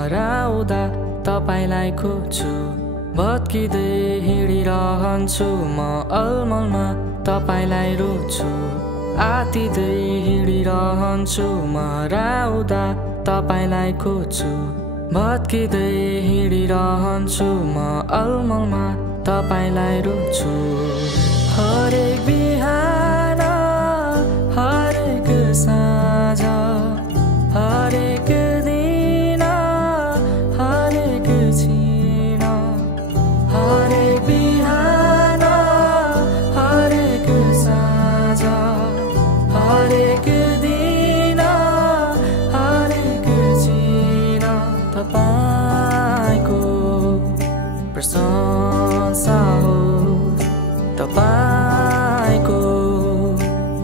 हराउँदा तपाईलाई खोज्छु। भत्किँदै हिँडिरहन्छु म अलमलमा तपाईलाई रोज्छु। आतिदै हिँडिरहन्छु म हराउँदा तपाईलाई खोज्छु। भत्किँदै हिँडिरहन्छु म अलमलमा तपाईलाई रोज्छु। हरेक बिहान हरेक साँझ हरेक दिन हरेक छिन हरेक बिहान हरेक साँझ हरेक दिन हरेक छिन तपाईको प्रशंसा होस्। तपाईको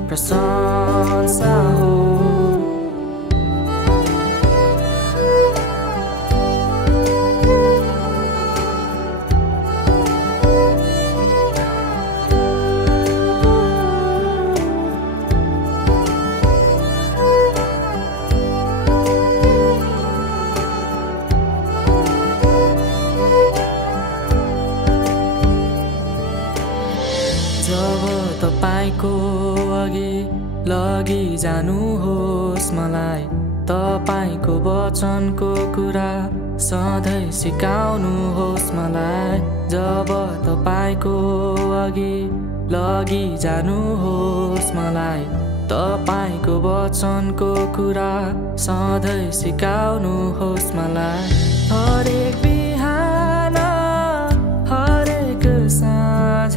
प्रशंसा होस्। जब तपाईको अघि लगी जानुहोस् मलाई, तपाईको वचनको कुरा सधैँ सिकाउनुहोस् मलाई। जब तपाईको अघि लगी जानुहोस् मलाई, तपाईको वचनको कुरा सधैँ सिकाउनुहोस् मलाई। हरेक बिहान हरेक साँझ